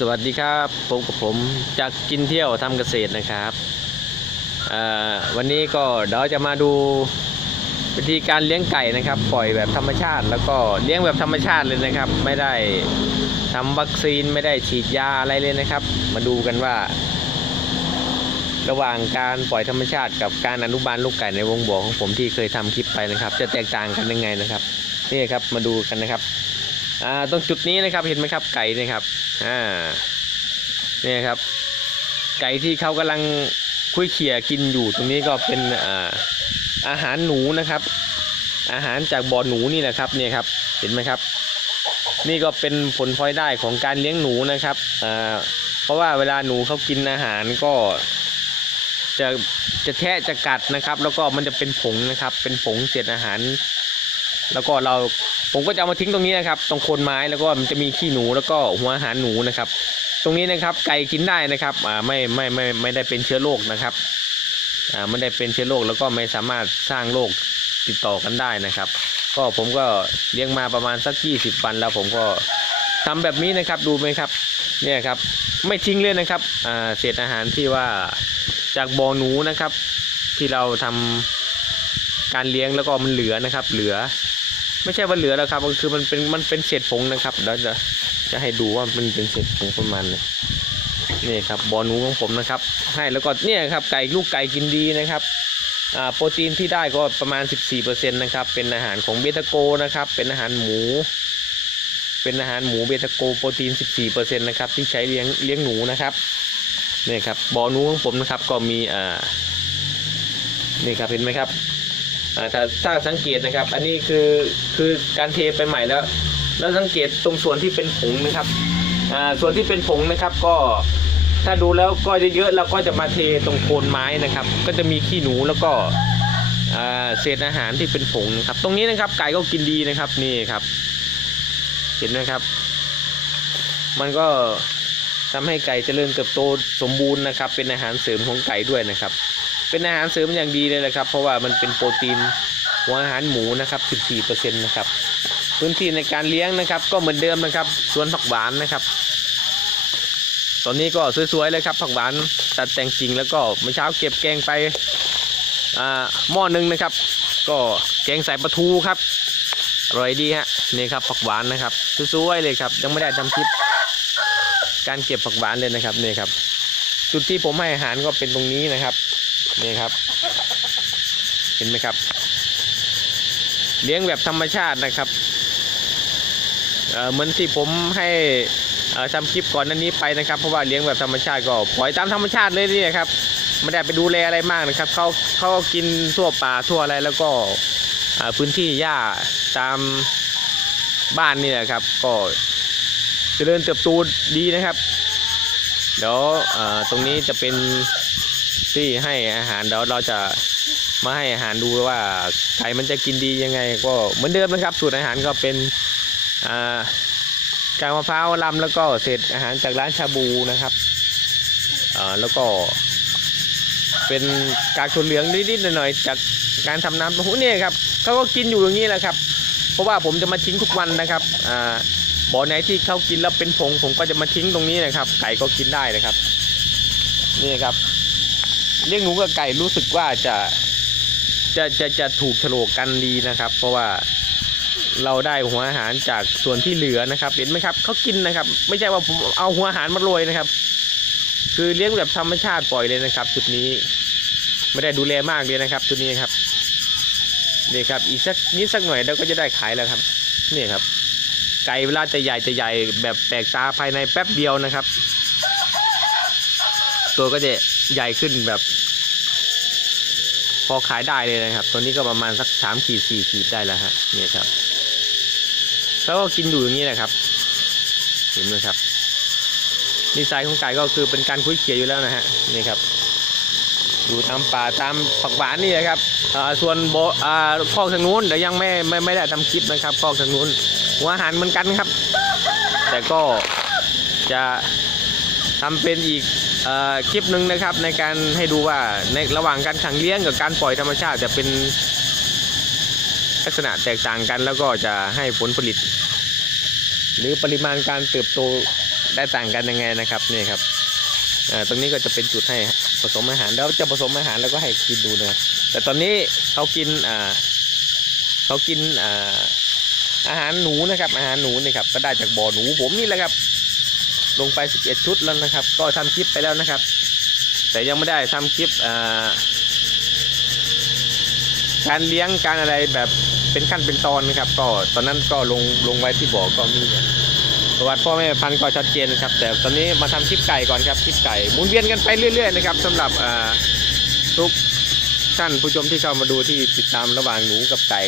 สวัสดีครับผมกับผมจากกินเที่ยวทำเกษตรนะครับวันนี้ก็เดี๋ยวจะมาดูวิธีการเลี้ยงไก่นะครับ ปล่อยแบบธรรมชาติ แล้วก็เลี้ยงแบบธรรมชาติเลยนะครับ ไม่ได้ทำวัคซีนไม่ได้ฉีดยาอะไรเลยนะครับ มาดูกันว่า ระหว่างการปล่อยธรรมชาติ กับการอนุบาลลูกไก่ในวงบ่อของผมที่เคยทำคลิปไปนะครับ จะแตกต่างกันยังไงนะครับนี่ครับมาดูกันนะครับ อ่าตรงจุดนี้นะครับเห็นไหมครับไก่นี่ครับอ่าเนี่ยครับ ไก่ที่เขากำลังคุยเขี่ยกินอยู่ตรงนี้ก็เป็นอ่าอาหารหนูนะครับ อาหารจากบ่อหนูนี่แหละครับเนี่ยครับเห็นไหมครับ นี่ก็เป็นผลพลอยได้ของการเลี้ยงหนูนะครับอ่าเพราะว่าเวลาหนูเขากินอาหารก็จะจะแทะจะกัดนะครับ แล้วก็มันจะเป็นผงนะครับ เป็นผงเศษอาหาร แล้วก็เรา ผมก็จะเอามาทิ้งตรงนี้นะครับ ตรงโคนไม้แล้วก็มันจะมีขี้หนูแล้วก็หัวอาหารหนูนะครับ ตรงนี้นะครับไก่กินได้นะครับอ่าไม่ไม่ไม่ไม่ได้เป็นเชื้อโรคนะครับอ่าไม่ได้เป็นเชื้อโรคแล้วก็ไม่สามารถสร้างโรคติดต่อกันได้นะครับ ก็ผมก็เลี้ยงมาประมาณสัก 20 วันแล้วผมก็ทำแบบนี้นะครับดูไหมครับเนี่ยครับไม่ทิ้งเลยนะครับอ่าเศษอาหารที่ว่าจากบ่อหนูนะครับ ที่เราทำการเลี้ยงแล้วก็มันเหลือนะครับ เหลือ ไม่ใช่ว่าเหลือแล้วครับก็คือมันเป็นมันเป็นเศษผงนะครับเดี๋ยวจะจะให้ดูว่ามันเป็นเศษผงประมาณไหนนี่ครับบอหนูของผมนะครับ ให้แล้วก็เนี่ยครับไก่ลูกไก่กินดีนะครับโปรตีนที่ได้ก็ประมาณ 14%นะครับเป็นอาหารของเบตาโกนะครับเป็นอาหารหมู เป็นอาหารหมูเบตาโกโปรตีน 14%นะครับที่ใช้เลี้ยงเลี้ยงหนูนะครับนี่ครับบอหนูของผมนะครับก็มีอ่านี่ครับเห็นไหมครับ ถ้าถ้าสังเกตนะครับ อันนี้คือคือการเทไปใหม่แล้ว แล้วสังเกตตรงส่วนที่เป็นผงนะครับอ่าส่วนที่เป็นผงนะครับก็ถ้าดูแล้วก็เยอะๆเราก็จะมาเทตรงโคนไม้นะครับ ก็จะมีขี้หนูแล้วก็อ่าเศษอาหารที่เป็นผงนะครับ ตรงนี้นะครับไก่ก็กินดีนะครับนี่ครับ เห็นไหมครับ มันก็ทำให้ไก่เจริญเติบโตสมบูรณ์นะครับ เป็นอาหารเสริมของไก่ด้วยนะครับ เป็นอาหารเสริมอย่างดีเลยแหละครับ เพราะว่ามันเป็นโปรตีนหัวอาหารหมูนะครับ14%นะครับพื้นที่ในการเลี้ยงนะครับ ก็เหมือนเดิมนะครับสวนผักหวานนะครับ ตอนนี้ก็สวยๆเลยครับผักหวานตัดแต่งกิ่งแล้วก็เมื่อเช้าเก็บแกงไปอ่าหม้อหนึ่งนะครับ ก็แกงใส่ปลาทูครับอร่อยดีฮะนี่ครับผักหวานนะครับสวยๆเลยครับ ยังไม่ได้ทำคลิป การเก็บผักหวานเลยนะครับนี่ครับ จุดที่ผมให้อาหารก็เป็นตรงนี้นะครับ นี่ครับ เห็นไหมครับ เลี้ยงแบบธรรมชาตินะครับเเหมือนที่ผมให้ทำคลิปก่อนนั้นนี้ไปนะครับ เพราะว่าเลี้ยงแบบธรรมชาติก็ปล่อยตามธรรมชาติเลยนี่นะครับไม่ได้ไปดูแลอะไรมากนะครับเขาเขากินทั่วป่าทั่วอะไรแล้วก็พื้นที่หญ้าตามบ้านนี่แหละครับ ก็จเจริญเติบโตดีนะครับเดี๋ยวตรงนี้จะเป็น ที่ให้อาหารเดี๋ยวเราจะมาให้อาหารดูว่าไก่มันจะกินดียังไง ก็เหมือนเดิมนะครับ สูตรอาหารก็เป็นอ่ากางมะพร้าวลำแล้วก็เศษอาหารจากร้านชาบูนะครับแล้วก็ เป็นกากถั่วเหลืองนิดๆหน่อยๆจากการทำน้ำโอ้โหเนี่ยครับเขาก็กินอยู่อย่างนี้แหละครับ เพราะว่าผมจะมาทิ้งทุกวันนะครับบ่อไหนที่เขากินแล้วเป็นผงผมก็จะมาทิ้งตรงนี้นะครับ ไก่ก็กินได้นะครับ นี่ครับ เลี้ยงหนูกับไก่รู้สึกว่าจะจะจะจะถูกฉลกกันดีนะครับ เพราะว่าเราได้หัวอาหารจากส่วนที่เหลือนะครับ เห็นไหมครับเขากินนะครับ ไม่ใช่ว่าผมเอาหัวอาหารมาโรยนะครับ คือเลี้ยงแบบธรรมชาติปล่อยเลยนะครับ จุดนี้ไม่ได้ดูแลมากเลยนะครับ จุดนี้ครับนี่ครับ อีกสักนิดสักหน่อยเราก็จะได้ขายแล้วครับนี่ครับ ไก่เวลาจะใหญ่จะใหญ่แบบแปลกตาภายในแป๊บเดียวนะครับ ตัวก็จะใหญ่ขึ้นแบบ พอขายได้เลยนะครับ ตัวนี้ก็ประมาณสักสามขีดสี่ขีดได้แล้วฮะเนี่ยครับ แล้วก็กินอยู่อย่างนี้แหละครับ เห็นไหมครับนิสัยของไก่ก็คือเป็นการคุยเขี่ยอยู่แล้วนะฮะนี่ครับอยู่ตามป่าตามผักหวานนี่แหละครับส่วนโบอ่าคอกทางนู้นเดี๋ยวยังไม่ไม่ไม่ได้ทำคลิปนะครับคอกทางนู้นหัวอาหารเหมือนกันครับ แต่ก็จะทำเป็นอีก คลิปหนึ่งนะครับในการให้ดูว่าในระหว่างการขังเลี้ยงกับการปล่อยธรรมชาติจะเป็นลักษณะแตกต่างกันแล้วก็จะให้ผลผลิต หรือปริมาณการเติบโตได้ต่างกันยังไงนะครับนี่ครับตรงนี้ก็จะเป็นจุดให้ผสมอาหารแล้วจะผสมอาหารแล้วก็ให้กินดูนะครับแต่ตอนนี้เขากินเขากินอาอาหารหนูนะครับ อาหารหนูนี่ครับก็ได้จากบ่อหนูผมนี่แหละครับ ลงไป 11 ชุดแล้วนะครับ ก็ทำคลิปไปแล้วนะครับ แต่ยังไม่ได้ทำคลิปการเลี้ยงการอะไรแบบเป็นขั้นเป็นตอนนะครับ ก็ตอนนั้นก็ลงลงไว้ที่บ่อก็มีประวัติพ่อแม่พันธุ์ก็ชัดเจนนะครับ แต่ตอนนี้มาทำคลิปไก่ก่อนครับคลิปไก่หมุนเวียนกันไปเรื่อย ๆ นะครับสำหรับทุกท่านผู้ชมที่เข้ามาดูที่ติดตามระหว่างหนูกับไก่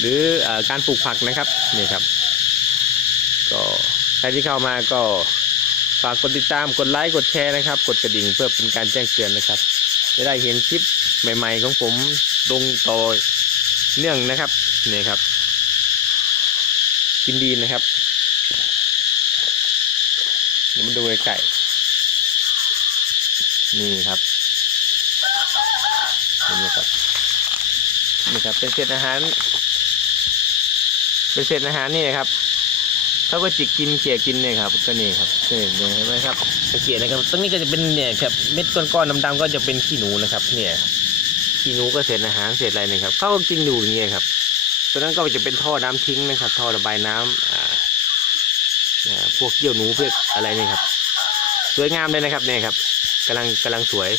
หรืออการปลูกผักนะครับนี่ครับ ก็ ใครที่เข้ามาก็ฝากกดติดตามกดไลค์กดแชร์นะครับ กดกระดิ่งเพื่อเป็นการแจ้งเตือนนะครับ จะได้เห็นคลิปใหม่ ๆ ของผมลงต่อเนื่องนะครับนี่ครับ กินดีนะครับเดี๋ยวมาดูไก่นี่ครับนี่ครับนี่ครับเป็นเศษอาหารเป็นเศษอาหารนี่นะครับ เขาก็จิกกินเขี่ยกินเนี่ยครับก็นี่ครับนี่เห็นไหมครับสังเกตนะครับตรงนี้ก็จะเป็นเนี่ยครับเม็ดก้อนๆดำๆก็จะเป็นขี้หนูนะครับ เนี่ยขี้หนูก็เศษอาหารเศษอะไรเนี่ยครับเขาก็กินอยู่อย่างเงี้ยครับตัวนั้นก็จะเป็นท่อน้ำทิ้งนะครับ ท่อระบายน้ำอ่าอ่าพวกเยี่ยวหนูพวกอะไรนี่ครับ สวยงามเลยนะครับเนี่ยครับกำลังกำลังสวย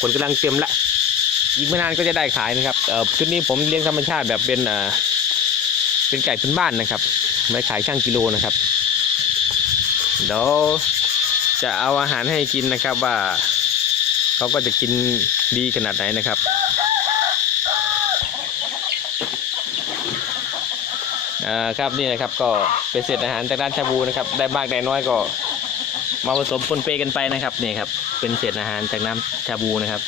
ผลกำลังเต็มละอีกไม่นานก็จะได้ขายนะครับเอ่อชุดนี้ผมเลี้ยงธรรมชาติแบบเป็นอ่า เป็นไก่พื้นบ้านนะครับไม่ขายช่างกิโลนะครับเดี๋ยวจะเอาอาหารให้กินนะครับว่าเขาก็จะกินดีขนาดไหนนะครับอ่าครับนี่นะครับก็เป็นเศษอาหารจากร้านชาบูนะครับ ได้มากได้น้อยก็มาผสมปนเปกันไปนะครับนี่ครับ เป็นเศษอาหารจากน้ำชาบูนะครับ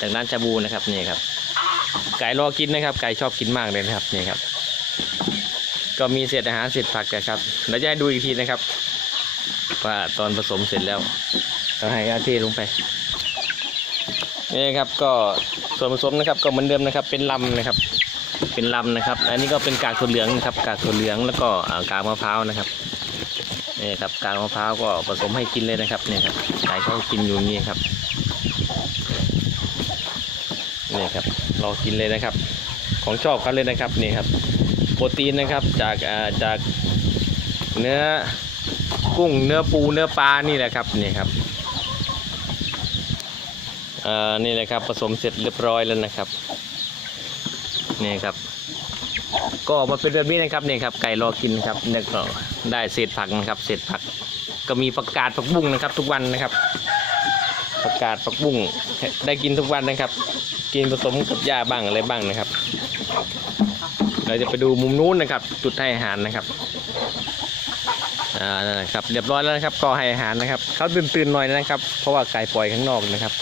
จากร้านชาบูนะครับนี่ครับไก่รอกินนะครับไก่ชอบกินมากเลยนะครับนี่ครับ ก็มีเศษอาหารเศษผักนะครับเราจะให้ดูอีกทีนะครับว่าตอนผสมเสร็จแล้วเราให้อาเทลงไปนี่ครับก็ส่วนผสมนะครับก็เหมือนเดิมนะครับ เป็นลำนะครับ เป็นลำนะครับ อันนี้ก็เป็นกากถั่วเหลืองนะครับกากถั่วเหลืองแล้วก็กากมะพร้าวนะครับนี่ครับกากมะพร้าวก็ผสมให้กินเลยนะครับนี่ครับไก่เขากินอยู่นี้ครับนี่ครับรอกินเลยนะครับ ของชอบเขาเลยนะครับนี่ครับ โปรตีนนะครับจากจากเนื้อกุ้งเนื้อปูเนื้อปลานี่แหละครับนี่ครับนี่แหละครับผสมเสร็จเรียบร้อยแล้วนะครับนี่ครับ ก็ออกมาเป็นแบบนี้นะครับนี่ครับไก่รอกินครับเนี่ยก็ได้เศษผักนะครับเศษผัก ก็มีผักกาดผักบุ้งนะครับ ทุกวันนะครับผักกาดผักบุ้งได้กินทุกวันนะครับ กินผสมกับหญ้าบ้างอะไรบ้างนะครับ เราจะไปดูมุมนู้นนะครับ จุดให้อาหารนะครับอ่านั่นนะครับเรียบร้อยแล้วนะครับก็ให้อาหารนะครับเขาตื่นตื่นๆหน่อยนะครับ เพราะว่าไก่ปล่อยข้างนอกนะครับ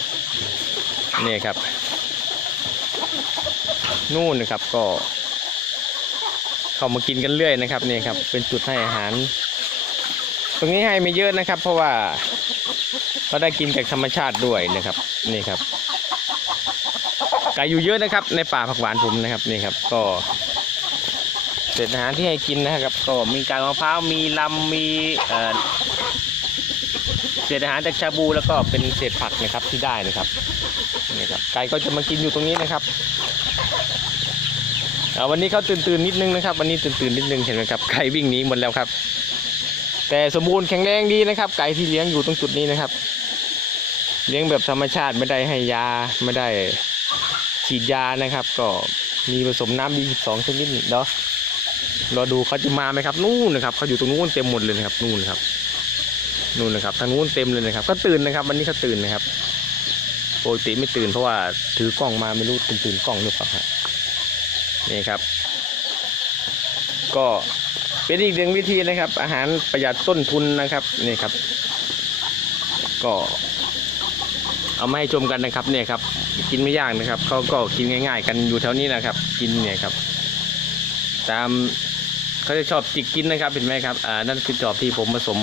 นี่ครับ นู่นนะครับก็ เข้ามากินกันเรื่อยนะครับนี่ครับ เป็นจุดให้อาหาร ตรงนี้ให้ไม่เยอะนะครับ เพราะว่าเขาได้กินจากธรรมชาติด้วยนะครับนี่ครับไก่อยู่เยอะนะครับ ในป่าผักหวานผมนะครับนี่ครับ ก็ เศษอาหารที่ให้กินนะครับ ก็มีกากมะพร้าวมีลำมีเศษอาหารจากชาบูแล้วก็เป็นเศษผักนะครับที่ได้นะครับนี่ครับไก่ก็จะมากินอยู่ตรงนี้นะครับวันนี้เขาตื่นตื่นนิดนึงนะครับ วันนี้ตื่นตื่นนิดนึงเห็นไหมครับไก่วิ่งหนีหมดแล้วครับ แต่สมบูรณ์แข็งแรงดีนะครับ ไก่ที่เลี้ยงอยู่ตรงจุดนี้นะครับ เลี้ยงแบบธรรมชาติไม่ได้ให้ยาไม่ได้ฉีดยานะครับ ก็มีผสมน้ำดีสองชนิดเนาะ รอดูเขาจะมาไหมครับนู่นนะครับเขาอยู่ตรงนู้นเต็มหมดเลยนะครับนู่นครับนู่นนะครับทางนู้นเต็มเลยนะครับ ก็ตื่นนะครับ วันนี้เขาตื่นนะครับปกติไม่ตื่นเพราะว่าถือกล้องมาไม่รู้ตื่นตื่นกล้องหรือเปล่าฮะนี่ครับ ก็เป็นอีกหนึ่งวิธีนะครับ อาหารประหยัดต้นทุนนะครับนี่ครับ ก็ เอามาให้ชมกันนะครับเนี่ยครับ กินไม่ยากนะครับเขาก็กินง่าย ๆ กันอยู่แถวนี้นะครับ กินเนี่ยครับ ตามเขาจะชอบจิกกินนะครับเห็นไหมครับอ่านั่นคือจอบที่ผมผสม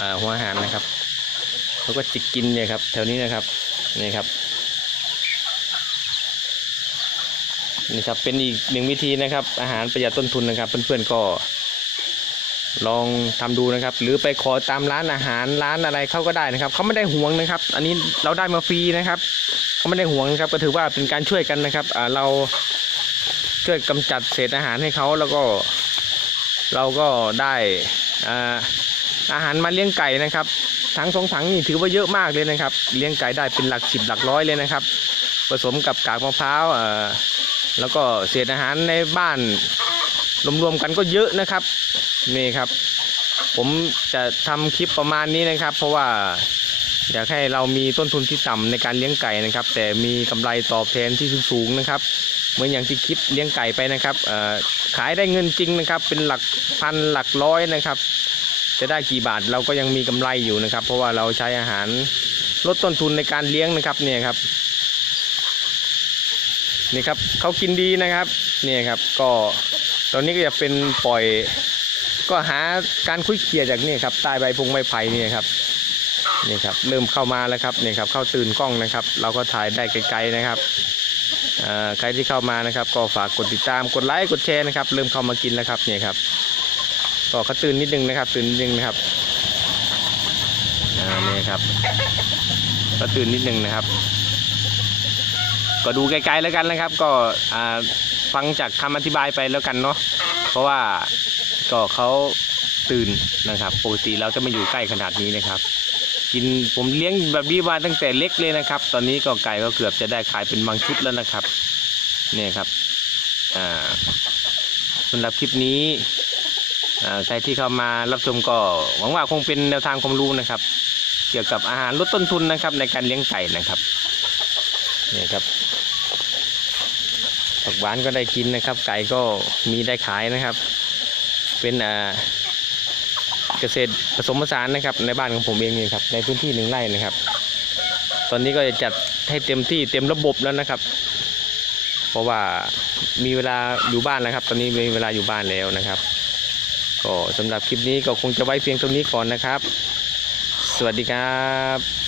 อ่าหัวหารนะครับเขาก็จิกกินเนี่ยครับแถวนี้นะครับนี่ครับนี่ครับเป็นอีกหนึ่งวิธีนะครับ อาหารประหยัดต้นทุนนะครับ เพื่อนๆก็ ลองทำดูนะครับ หรือไปขอตามร้านอาหารร้านอะไรเขาก็ได้นะครับเขาไม่ได้ห่วงนะครับ อันนี้เราได้มาฟรีนะครับเขาไม่ได้ห่วงนะครับ ก็ถือว่าเป็นการช่วยกันนะครับอ่าเรา ช่วยกำจัดเศษอาหารให้เขาแล้วก็เราก็ได้อาอาหารมาเลี้ยงไก่นะครับถังสองถังนี่ถือว่าเยอะมากเลยนะครับ เลี้ยงไก่ได้เป็นหลักสิบหลักร้อยเลยนะครับ ผสมกับกากมะพร้าวแล้วก็เศษอาหารในบ้านรวมๆกันก็เยอะนะครับนี่ครับ ผมจะทำคลิปประมาณนี้นะครับ เพราะว่าอยากให้เรามีต้นทุนที่ต่ำในการเลี้ยงไก่นะครับ แต่มีกำไรตอบแทนที่สูงๆนะครับ เหมือนอย่างที่คลิปเลี้ยงไก่ไปนะครับขายได้เงินจริงนะครับ เป็นหลักพันหลักร้อยนะครับ จะได้กี่บาทเราก็ยังมีกำไรอยู่นะครับ เพราะว่าเราใช้อาหารลดต้นทุนในการเลี้ยงนะครับเนี่ยครับนี่ครับเขากินดีนะครับเนี่ยครับก็ตอนนี้ก็จะเป็นปล่อย ก็หาการคุยเคียจากนี่ครับใต้ใบพงใบไผ่นี่ครับนี่ครับเริ่มเข้ามาแล้วครับนี่ครับเข้าตื่นกล้องนะครับ เราก็ถ่ายได้ไกลๆนะครับ ใครที่เข้ามานะครับ ก็ฝากกดติดตามกดไลค์กดแชร์นะครับ เริ่มเข้ามากินแล้วครับเนี่ยครับก็เขาตื่นนิดนึงนะครับ ตื่นนิดนึงนะครับนี่ครับก็ตื่นนิดนึงนะครับ ก็ดูไกลๆแล้วกันนะครับ ก็ฟังจากคำอธิบายไปแล้วกันเนาะเพราะว่าก็เขาตื่นนะครับ ปกติเราจะไม่อยู่ใกล้ขนาดนี้นะครับ กินผมเลี้ยงแบบนี้มาตั้งแต่เล็กเลยนะครับ ตอนนี้ก็ไก่ก็เกือบจะได้ขายเป็นบางชุดแล้วนะครับ เนี่ยครับอ่าสำหรับคลิปนี้ใครที่เข้ามารับชมก็หวังว่าคงเป็นแนวทางความรู้นะครับ เกี่ยวกับอาหารลดต้นทุนนะครับ ในการเลี้ยงไก่นะครับนี่ครับผักหวานก็ได้กินนะครับ ไก่ก็มีได้ขายนะครับ เป็นอ่า เกษตรผสมผสานนะครับ ในบ้านของผมเองเองครับในพื้นที่หนึ่งไร่นะครับ ตอนนี้ก็จะจัดให้เต็มที่เต็มระบบแล้วนะครับ เพราะว่ามีเวลาอยู่บ้านแล้วครับ ตอนนี้มีเวลาอยู่บ้านแล้วนะครับ ก็สำหรับคลิปนี้ก็คงจะไว้เพียงเท่านี้ก่อนนะครับ สวัสดีครับ